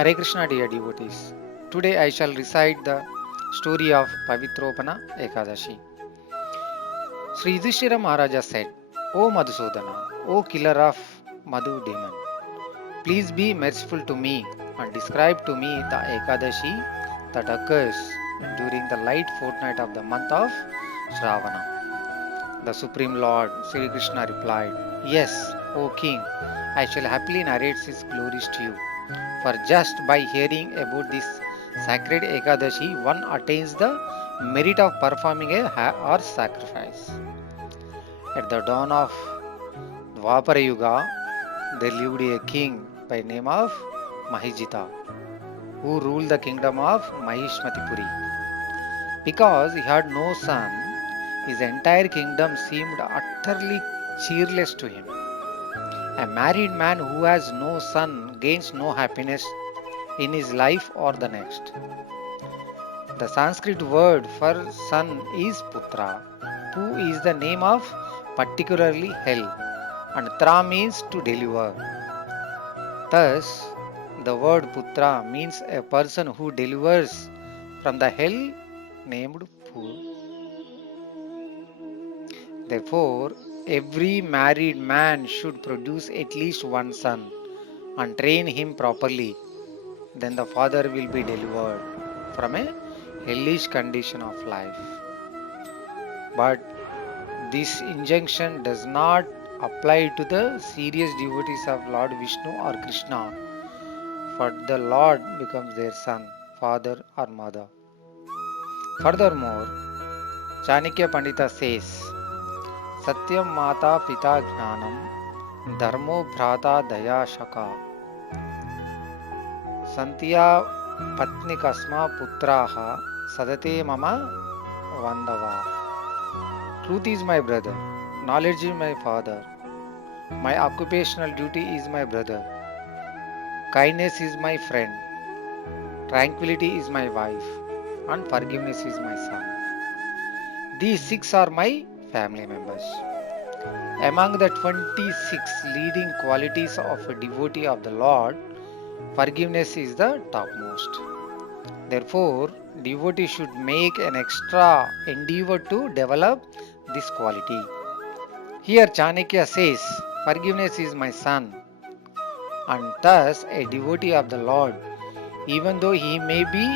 Hare Krishna, dear devotees. Today I shall recite the story of Pavitropana Ekadasi. Sri Yudhishthira Maharaja said, O Madhusudana, O killer of Madhu demon, please be merciful to me and describe to me the Ekadashi that occurs during the light fortnight of the month of Shravana. The Supreme Lord Sri Krishna replied, Yes, O King, I shall happily narrate his glories to you. For just by hearing about this sacred Ekadashi, one attains the merit of performing a or sacrifice. At the dawn of Dwapara Yuga, there lived a king by name of Mahijita, who ruled the kingdom of Mahishmatipuri. Because he had no son, his entire kingdom seemed utterly cheerless to him. A married man who has no son gains no happiness in his life or the next. The Sanskrit word for son is Putra. Pu is the name of particularly hell, and Tra means to deliver. Thus, the word Putra means a person who delivers from the hell named Pu. Therefore, every married man should produce at least one son and train him properly. Then the father will be delivered from a hellish condition of life. But this injunction does not apply to the serious devotees of Lord Vishnu or Krishna, for the Lord becomes their son, father, or mother. Furthermore, Chanakya Pandita says, Satyam Mata Pita Jnanam Dharmo Bhrata Daya Shaka Santya Patni Kasma Putraha Sadate Mama Vandava. Truth is my brother, knowledge is my father, my occupational duty is my brother, kindness is my friend, tranquility is my wife, and forgiveness is my son. These six are my family members. Among the 26 leading qualities of a devotee of the Lord, forgiveness is the topmost. Therefore, devotee should make an extra endeavor to develop this quality. Here Chanakya says, Forgiveness is my son, and thus a devotee of the Lord, even though he may be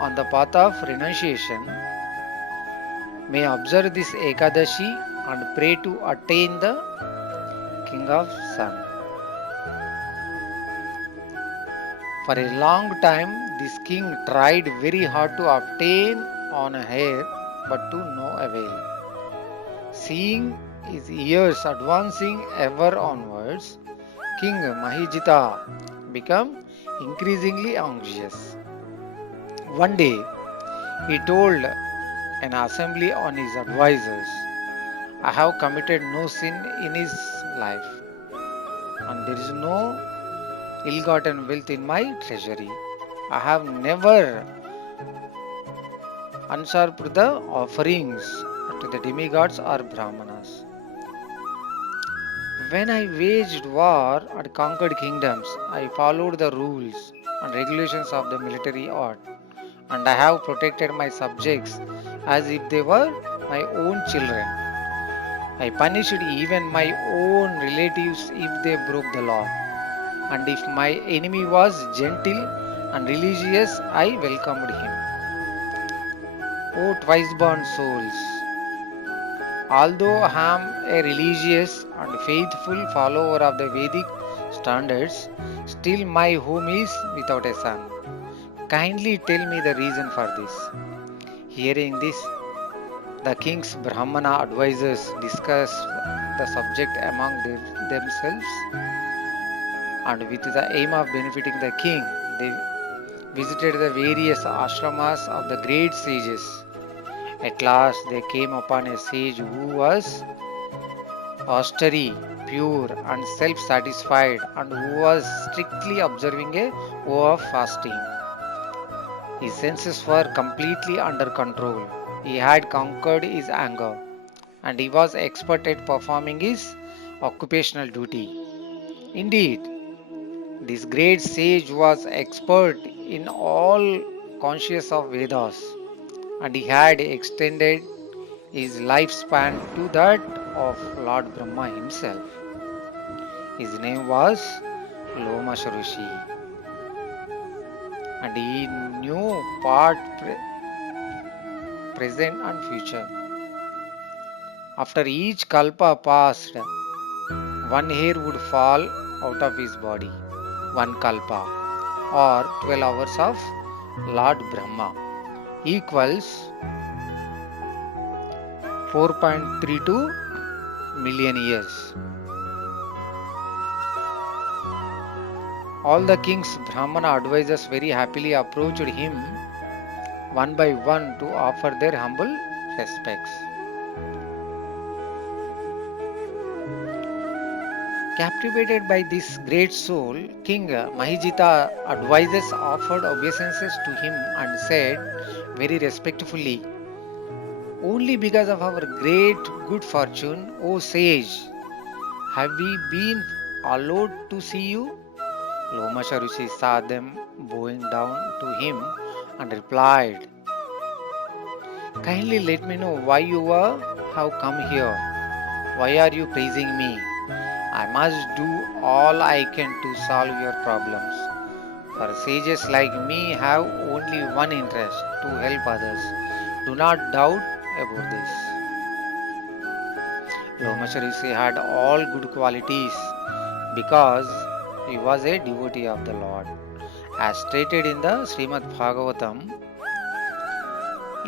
on the path of renunciation, may observe this Ekadashi and pray to attain the King of Sun. For a long time, this king tried very hard to obtain on a heir, but to no avail. Seeing his years advancing ever onwards, King Mahijita became increasingly anxious. One day, he told an assembly on his advisors, I have committed no sin in his life, and there is no ill-gotten wealth in my treasury. I have never usurped the offerings to the demigods or brahmanas. When I waged war and conquered kingdoms, I followed the rules and regulations of the military art, and I have protected my subjects as if they were my own children. I punished even my own relatives if they broke the law, and if my enemy was gentle and religious, I welcomed him. O twice born souls, although I am a religious and faithful follower of the Vedic standards, still my home is without a son. Kindly tell me the reason for this. Hearing this, the king's Brahmana advisors discussed the subject among themselves, and with the aim of benefiting the king, they visited the various ashramas of the great sages. At last, they came upon a sage who was austere, pure, and self satisfied, and who was strictly observing a vow of fasting. His senses were completely under control. He had conquered his anger, and he was expert at performing his occupational duty. Indeed, This great sage was expert in all conscious of Vedas, and he had extended his lifespan to that of Lord Brahma himself. His name was LOMASA Rishi, and he knew present, and future. After each kalpa passed, one hair would fall out of his body. One kalpa, or 12 hours of Lord Brahma, equals 4.32 million years. All the king's Brahmana advisors very happily approached him one by one to offer their humble respects. Captivated by this great soul, King Mahijita advisors offered obeisances to him and said very respectfully, "Only because of our great good fortune, O sage, have we been allowed to see you?" Lomasa Rishi saw them bowing down to him and replied, "Kindly let me know why you have come here. Why are you praising me? I must do all I can to solve your problems. For sages like me have only one interest, to help others. Do not doubt about this." Lomasa Rishi had all good qualities because he was a devotee of the Lord. As stated in the Srimad Bhagavatam,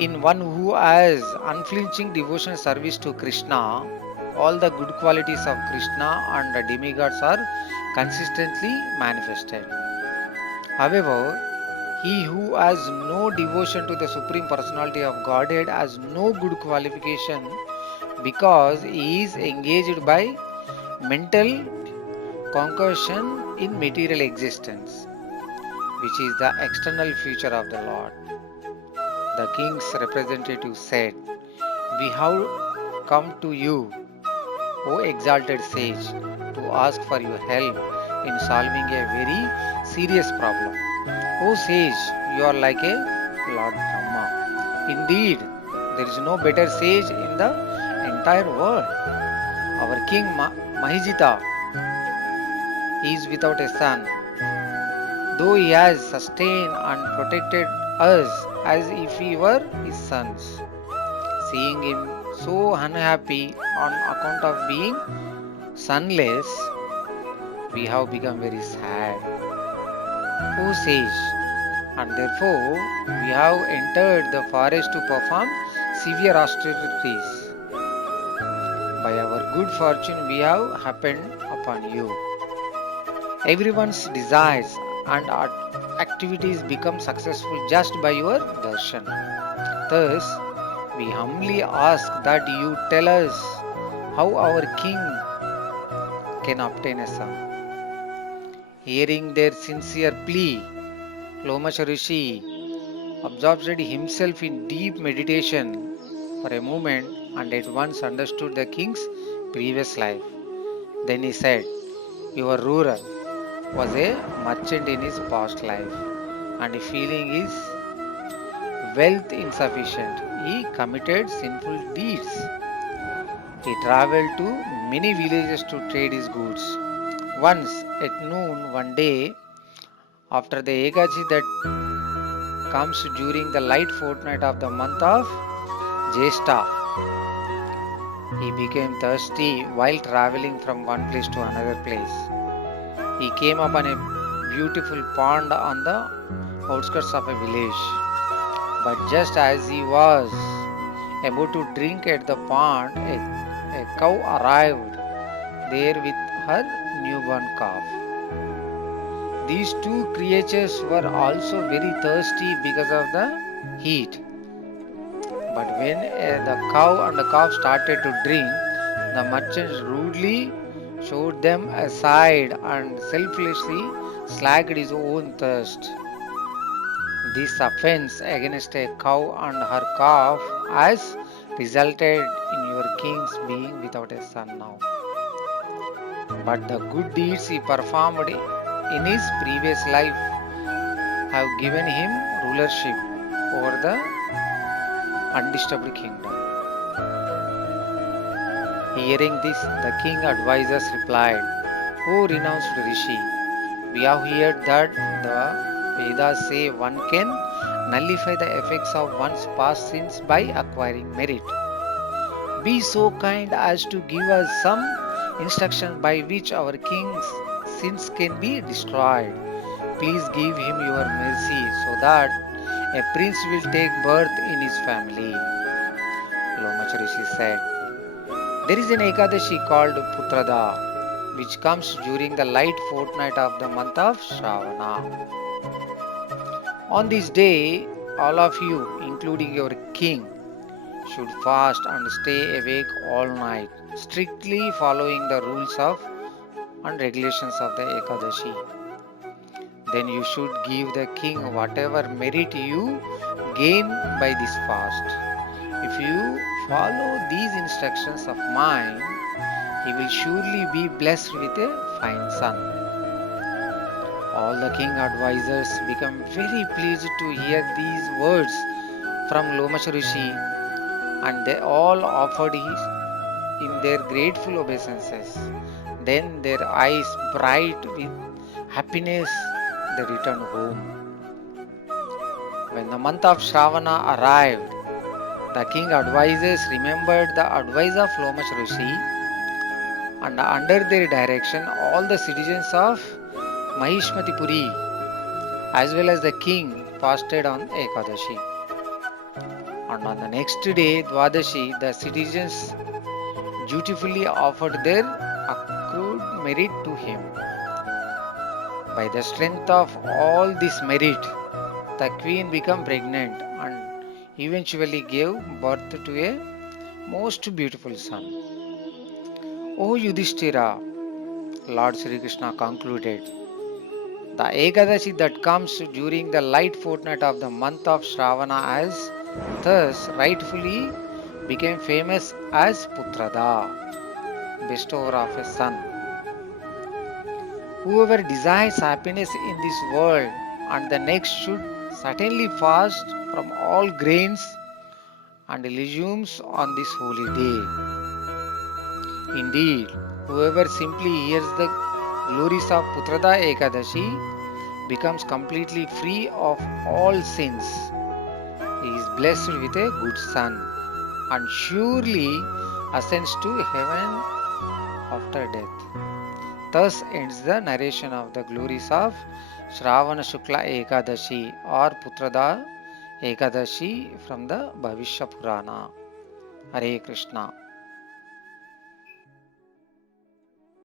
in one who has unflinching devotion service to Krishna, all the good qualities of Krishna and the demigods are consistently manifested. However, he who has no devotion to the Supreme Personality of Godhead has no good qualification because he is engaged by mental concoction in material existence, which is the external future of the Lord. The king's representative said, "We have come to you, O exalted sage, to ask for your help in solving a very serious problem. O sage, you are like a Lord Brahma. Indeed, there is no better sage in the entire world. Our king Mahijita is without a son, though he has sustained and protected us as if we were his sons. Seeing him so unhappy on account of being sonless, we have become very sad, O sage, and therefore we have entered the forest to perform severe austerities. By our good fortune, we have happened upon you. Everyone's desires and activities become successful just by your darshan. Thus, we humbly ask that you tell us how our king can obtain a son." Hearing their sincere plea, Lomasa Rishi absorbed himself in deep meditation for a moment and at once understood the king's previous life. Then he said, "Your ruler was a merchant in his past life, and feeling his wealth insufficient, he committed sinful deeds. He traveled to many villages to trade his goods. Once at noon one day, after the Ekadasi that comes during the light fortnight of the month of Jesta, he became thirsty while traveling from one place to another place. He came upon a beautiful pond on the outskirts of a village. But just as he was about to drink at the pond, a cow arrived there with her newborn calf. These two creatures were also very thirsty because of the heat. But when the cow and the calf started to drink, the merchant rudely shoved them aside and selflessly slaked his own thirst. This offense against a cow and her calf has resulted in your king's being without a son now. But the good deeds he performed in his previous life have given him rulership over the undisturbed kingdom. Hearing this, the king advisors replied, O renounced Rishi, we have heard that the Vedas say one can nullify the effects of one's past sins by acquiring merit. Be so kind as to give us some instruction by which our king's sins can be destroyed. Please give him your mercy so that a prince will take birth in his family. Lomasa Rishi said, there is an Ekadashi called Putrada, which comes during the light fortnight of the month of Shravana. On this day, all of you, including your king, should fast and stay awake all night, strictly following the rules of and regulations of the Ekadashi. Then you should give the king whatever merit you gain by this fast. If you follow these instructions of mine, he will surely be blessed with a fine son. All the king advisors become very pleased to hear these words from Lomasa Rishi, and they all offered in their grateful obeisances. Then their eyes bright with happiness, they returned home. When the month of Shravana arrived, the king advisors remembered the advice of Lomasa Rishi, and under their direction all the citizens of Mahishmatipuri as well as the king fasted on Ekadashi. And on the next day, Dwadashi, the citizens dutifully offered their accrued merit to him. By the strength of all this merit, the queen became pregnant and eventually gave birth to a most beautiful son. O Yudhishthira, Lord Sri Krishna concluded, the Ekadashi that comes during the light fortnight of the month of Shravana has thus rightfully became famous as Putrada, bestower of a son. Whoever desires happiness in this world and the next should certainly fast from all grains and legumes on this holy day. Indeed, whoever simply hears the glories of Putrada Ekadashi becomes completely free of all sins. He is blessed with a good son and surely ascends to heaven after death. Thus ends the narration of the glories of Shravana Shukla Ekadashi or Putrada Ekadashi from the Bhavishya Purana. Hare Krishna.